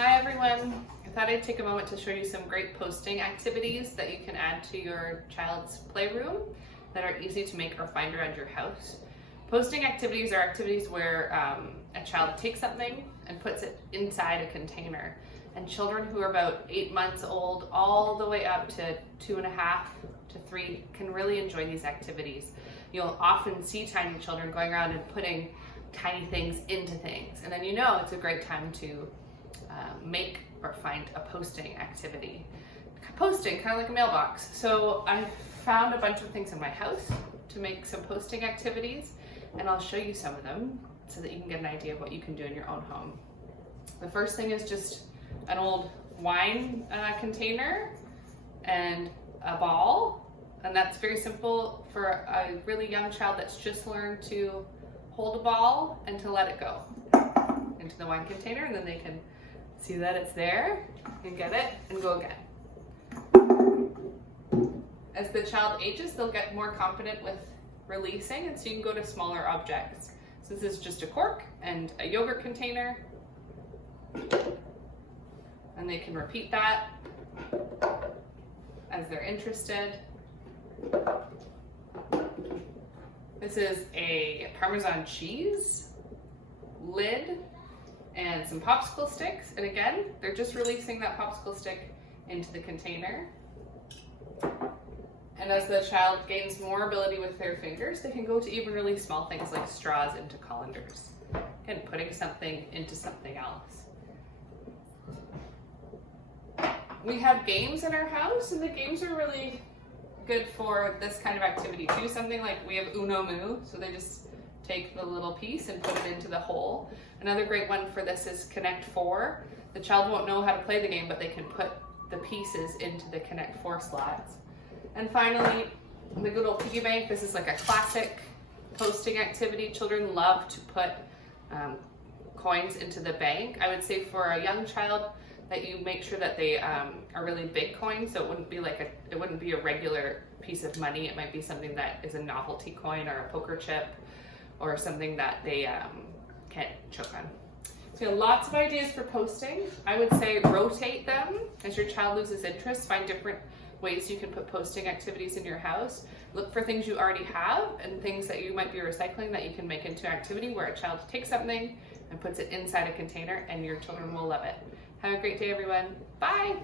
Hi everyone! I thought I'd take a moment to show you some great posting activities that you can add to your child's playroom that are easy to make or find around your house. Posting activities are activities where a child takes something and puts it inside a container. And children who are about 8 months old all the way up to 2.5 to 3 can really enjoy these activities. You'll often see tiny children going around and putting tiny things into things, and then you know it's a great time to make or find a posting activity. Posting, kind of like a mailbox. So I found a bunch of things in my house to make some posting activities, and I'll show you some of them so that you can get an idea of what you can do in your own home. The first thing is just an old wine container and a ball, and that's very simple for a really young child that's just learned to hold a ball and to let it go into the wine container, and then they can see that it's there and get it and go again. As the child ages, they'll get more confident with releasing, and so you can go to smaller objects. So this is just a cork and a yogurt container, and they can repeat that as they're interested. This is a Parmesan cheese lid and some popsicle sticks, and again, they're just releasing that popsicle stick into the container. And as the child gains more ability with their fingers, they can go to even really small things like straws into colanders and putting something into something else. We have games in our house, and the games are really good for this kind of activity too. Something like we have Uno Moo, so they just take the little piece and put it into the hole. Another great one for this is Connect 4. The child won't know how to play the game, but they can put the pieces into the Connect 4 slots. And finally, the good old piggy bank. This is like a classic posting activity. Children love to put coins into the bank. I would say for a young child that you make sure that they are really big coins, so it wouldn't be a regular piece of money. It might be something that is a novelty coin or a poker chip or something that they can't choke on. So you have lots of ideas for posting. I would say rotate them as your child loses interest. Find different ways you can put posting activities in your house. Look for things you already have and things that you might be recycling that you can make into an activity where a child takes something and puts it inside a container, and your children will love it. Have a great day, everyone. Bye.